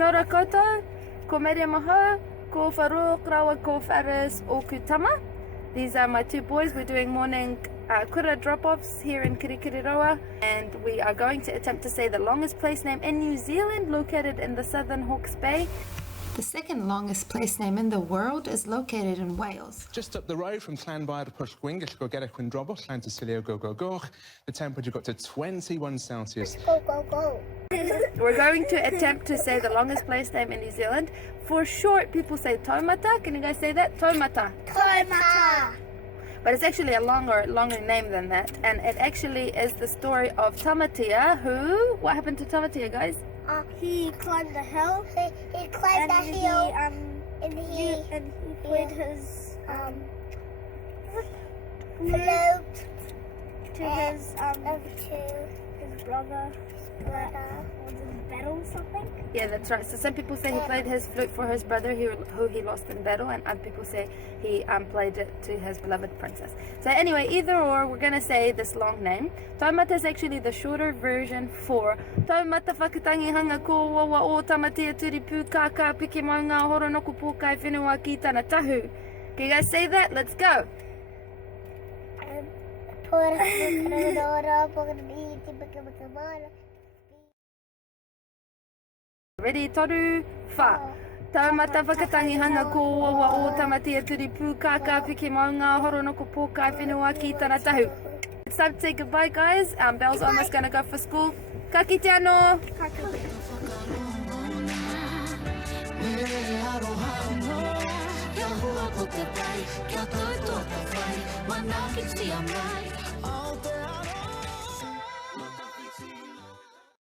Kia ora koutou, ko Maria Maho, ko Farouk Rawa, ko Faris, o Kutama. These are my two boys. We're doing morning kura drop-offs here in Kirikiriroa, and we are going to attempt to say the longest place name in New Zealand, located in the southern Hawke's Bay. The second longest place name in the world is located in Wales. Just up the road from Llanfair to Pwllgwyngyll, go get a Quindrobos, Llan Cecilio, go. The temperature got to 21 Celsius. Go. We're going to attempt to say the longest place name in New Zealand. For short, people say Taumata. Can you guys say that? Taumata. Taumata. But it's actually a longer name than that. And it actually is the story of Taumata, who... What happened to Taumata, guys? He climbed the hill. He climbed the hill. And he played his flute to his brother. Was in battle or something? Yeah, that's right. So some people say he played his flute for his brother who he lost in battle, and other people say he played it to his beloved princess. So anyway, either or, we're going to say this long name. Taumata is actually the shorter version for Taumata whakatangi hanga ko wawa o tamatea turipu kaka piki maunga horonoku pōkai whenua ki tana tahu. Can you guys say that? Let's go. Ready, toru, wha. Taumata whakatangi hanga ko wawa o tamatea turipu kaka piki maunga horonoku pōkai whenua ki tana tahu. It's time to say goodbye, guys. Belle's almost going to go for school. Ka kite anō! Kia hua po te pai, kia tautua te whai, mana ki tia mai.